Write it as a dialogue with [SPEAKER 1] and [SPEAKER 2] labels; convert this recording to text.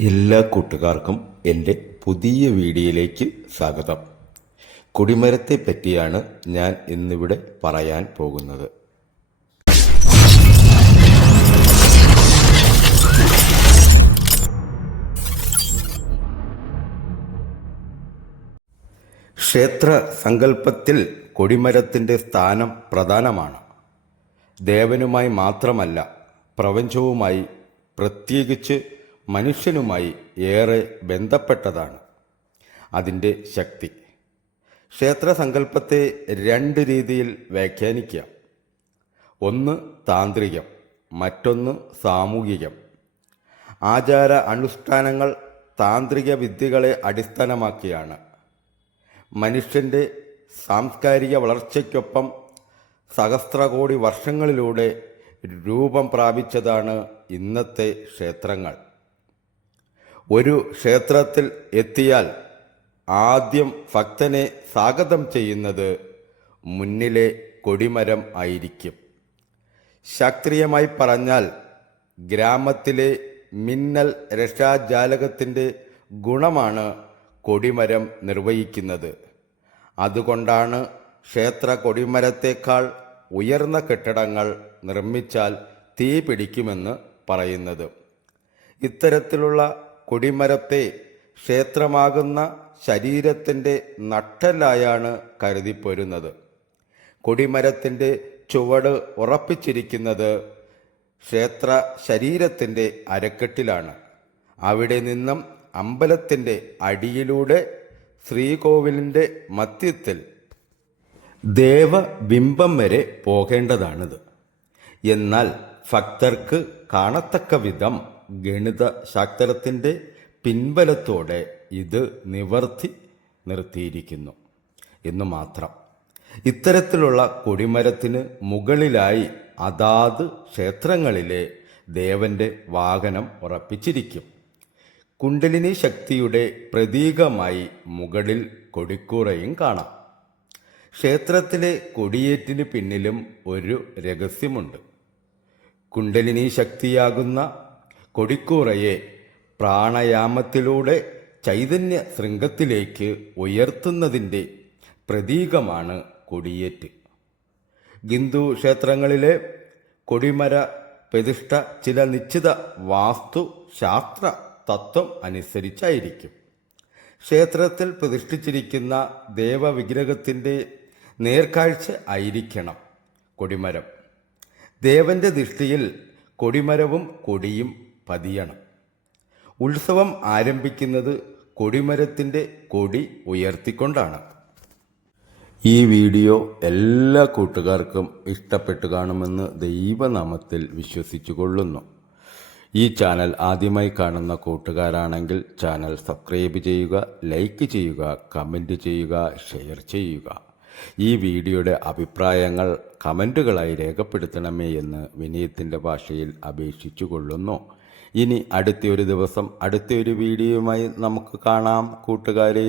[SPEAKER 1] എല്ലാ കൂട്ടുകാർക്കും എന്റെ പുതിയ വീഡിയോയിലേക്ക് സ്വാഗതം. കൊടിമരത്തെ പറ്റിയാണ് ഞാൻ ഇന്നിവിടെ പറയാൻ പോകുന്നത്. ക്ഷേത്ര സങ്കല്പത്തിൽ കൊടിമരത്തിന്റെ സ്ഥാനം പ്രധാനമാണ്. ദേവനുമായി മാത്രമല്ല പ്രപഞ്ചവുമായി പ്രത്യേകിച്ച് മനുഷ്യനുമായി ഏറെ ബന്ധപ്പെട്ടതാണ് അതിന്റെ ശക്തി. ക്ഷേത്രസങ്കല്പത്തെ രണ്ട് രീതിയിൽ വ്യാഖ്യാനിക്കാം. ഒന്ന് താന്ത്രികം മറ്റൊന്ന് സാമൂഹികം. ആചാര അനുഷ്ഠാനങ്ങൾ താന്ത്രിക വിദ്യകളെ അടിസ്ഥാനമാക്കിയാണ്. മനുഷ്യന്റെ സാംസ്കാരിക വളർച്ചയ്ക്കൊപ്പം സഹസ്രകോടി വർഷങ്ങളിലൂടെ രൂപം പ്രാപിച്ചതാണ് ഇന്നത്തെ ക്ഷേത്രങ്ങൾ. ഒരു ക്ഷേത്രത്തിൽ എത്തിയാൽ ആദ്യം ഭക്തനെ സ്വാഗതം ചെയ്യുന്നത് മുന്നിലെ കൊടിമരം ആയിരിക്കും. ശാസ്ത്രീയമായി പറഞ്ഞാൽ ഗ്രാമത്തിലെ മിന്നൽ രക്ഷാജാലകത്തിന്റെ ഗുണമാണ് കൊടിമരം നിർവഹിക്കുന്നത്. അതുകൊണ്ടാണ് ക്ഷേത്ര കൊടിമരത്തേക്കാൾ ഉയർന്ന കെട്ടിടങ്ങൾ നിർമ്മിച്ചാൽ തീ പിടിക്കുമെന്ന് പറയുന്നത്. ഇത്തരത്തിലുള്ള കൊടിമരത്തെ ക്ഷേത്രമാകുന്ന ശരീരത്തിന്റെ നട്ടലായാണ് കരുതിപ്പോരുന്നത്. കൊടിമരത്തിന്റെ ചുവട് ഉറപ്പിച്ചിരിക്കുന്നത് ക്ഷേത്ര ശരീരത്തിന്റെ അരക്കെട്ടിലാണ്. അവിടെ നിന്നും അമ്പലത്തിന്റെ അടിയിലൂടെ ശ്രീകോവിലിന്റെ മധ്യത്തിൽ ദേവബിംബം വരെ പോകേണ്ടതാണിത്. എന്നാൽ ഭക്തർക്ക് കാണത്തക്ക വിധം ഗണിത ശാസ്ത്രത്തിന്റെ പിൻബലത്തോടെ ഇത് നിവർത്തി നിർത്തിയിരിക്കുന്നു. എന്നു മാത്രം. ഇത്തരത്തിലുള്ള കൊടിമരത്തിന് മുകളിലായി അതാത് ക്ഷേത്രങ്ങളിലെ ദേവന്റെ വാഹനം ഉറപ്പിച്ചിരിക്കും. കുണ്ടലിനി ശക്തിയുടെ പ്രതീകമായി മുകളിൽ കൊടിക്കൂറയും കാണാം. ക്ഷേത്രത്തിലെ കൊടിയേറ്റിന് പിന്നിലും ഒരു രഹസ്യമുണ്ട്. കുണ്ടലിനി ശക്തിയാകുന്ന കൊടിക്കൂറയെ പ്രാണയാമത്തിലൂടെ ചൈതന്യ ശൃംഗത്തിലേക്ക് ഉയർത്തുന്നതിന്റെ പ്രതീകമാണ് കൊടിയേറ്റ്. ഹിന്ദു ക്ഷേത്രങ്ങളിലെ കൊടിമര പ്രതിഷ്ഠ ചില നിശ്ചിത വാസ്തു ശാസ്ത്ര തത്വം അനുസരിച്ചായിരിക്കും. ക്ഷേത്രത്തിൽ പ്രതിഷ്ഠിച്ചിരിക്കുന്ന ദേവവിഗ്രഹത്തിന്റെ നേർക്കാഴ്ച ആയിരിക്കണം കൊടിമരം. ദേവന്റെ ദൃഷ്ടിയിൽ കൊടിമരവും കൊടിയും പതിയണം. ഉത്സവം ആരംഭിക്കുന്നത് കൊടിമരത്തിന്റെ കൊടി ഉയർത്തിക്കൊണ്ടാണ്. ഈ വീഡിയോ എല്ലാ കൂട്ടുകാർക്കും ഇഷ്ടപ്പെട്ടു കാണുമെന്ന് ദൈവനാമത്തിൽ വിശ്വസിച്ചു കൊള്ളുന്നു ഈ ചാനൽ ആദ്യമായി കാണുന്ന കൂട്ടുകാരാണെങ്കിൽ ചാനൽ സബ്സ്ക്രൈബ് ചെയ്യുക ലൈക്ക് ചെയ്യുക കമന്റ് ചെയ്യുക ഷെയർ ചെയ്യുക. ഈ വീഡിയോയുടെ അഭിപ്രായങ്ങൾ കമന്റുകളായി രേഖപ്പെടുത്തണമേ എന്ന് വിനയത്തിന്റെ ഭാഷയിൽ അപേക്ഷിച്ചു കൊള്ളുന്നു ഇനി അടുത്തൊരു ദിവസം അടുത്തൊരു വീഡിയോയുമായി നമുക്ക് കാണാം കൂട്ടുകാരെ.